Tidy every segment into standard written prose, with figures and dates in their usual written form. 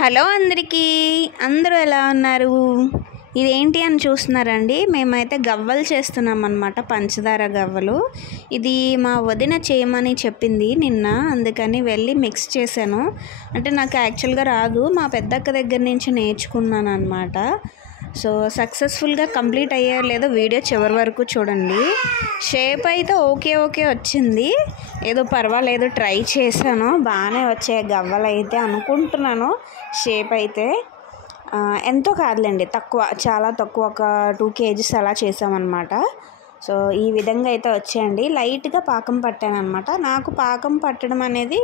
Hello అందరికీ, అందరూ ఎలా ఉన్నారు? ఇదేంటి అని చూస్తున్నారండి. మేమైతే గవ్వలు చేస్తున్నాం అన్నమాట, పంచదార గవ్వలు. ఇది మా వదిన చేయమని చెప్పింది నిన్న, అందుకని వెళ్ళి మిక్స్ చేశాను. అంటే నాకు యాక్చువల్గా రాదు, మా పెద్దక్క దగ్గర నుంచి నేర్చుకున్నాను అన్నమాట. సో సక్సెస్ఫుల్గా కంప్లీట్ అయ్యో లేదో వీడియో చివరి వరకు చూడండి. షేప్ అయితే ఓకే వచ్చింది, ఏదో పర్వాలేదు, ట్రై చేశాను, బాగానే వచ్చాయి గవ్వలు అయితే అనుకుంటున్నాను. షేప్ అయితే ఎంతో కాదులేండి, తక్కువ, చాలా తక్కువ, ఒక 2 kgs అలా చేసామన్నమాట. సో ఈ విధంగా అయితే వచ్చాయండి. లైట్గా పాకం పట్టాను అనమాట. నాకు పాకం పట్టడం అనేది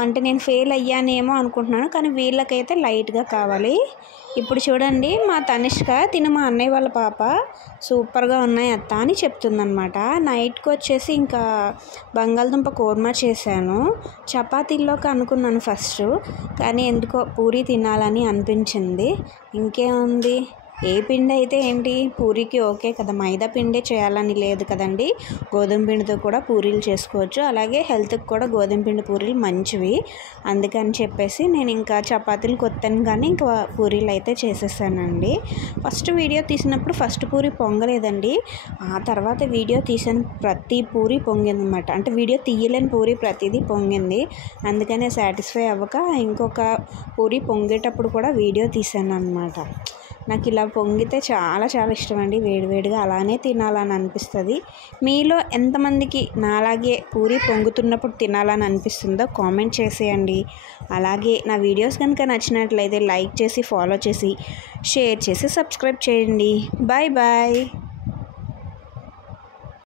అంటే నేను ఫెయిల్ అయ్యానేమో అనుకుంటున్నాను, కానీ వీళ్ళకైతే లైట్గా కావాలి. ఇప్పుడు చూడండి, మా తనిష్క మా అన్నయ్య వాళ్ళ పాప సూపర్గా ఉన్నాయి అత్త అని చెప్తుందనమాట. నైట్కి వచ్చేసి ఇంకా బంగాళదుంప కూర్మా చేశాను. చపాతీల్లోకి అనుకున్నాను ఫస్ట్, కానీ ఎందుకో పూరి తినాలని అనిపించింది. ఇంకేముంది, ఏ పిండి అయితే ఏంటి, పూరీకి ఓకే కదా, మైదా పిండే చేయాలని లేదు కదండి, గోధుమ పిండితో కూడా పూరీలు చేసుకోవచ్చు. అలాగే హెల్త్కి కూడా గోధుమ పిండి పూరీలు మంచివి. అందుకని చెప్పేసి నేను ఇంకా చపాతీలు కొత్తాను, కానీ ఇంకా పూరీలు అయితే చేసేసానండి. ఫస్ట్ వీడియో తీసినప్పుడు ఫస్ట్ పూరి పొంగలేదండి, ఆ తర్వాత వీడియో తీసిన ప్రతి పూరి పొంగింది అనమాట. అంటే వీడియో తీయలేని పూరి ప్రతిదీ పొంగింది. అందుకనే సాటిస్ఫై అవ్వక ఇంకొక పూరి పొంగేటప్పుడు కూడా వీడియో తీసాను అనమాట. నాకు ఇలా పొంగితే చాలా ఇష్టం అండి, వేడివేడిగా అలానే తినాలని అనిపిస్తుంది. మీలో ఎంతమందికి నాలాగే పూరి పొంగుతున్నప్పుడు తినాలని అనిపిస్తుందో కామెంట్ చేసేయండి. అలాగే నా వీడియోస్ కనుక నచ్చినట్లయితే లైక్ చేసి, ఫాలో చేసి, షేర్ చేసి, సబ్స్క్రైబ్ చేయండి. బాయ్.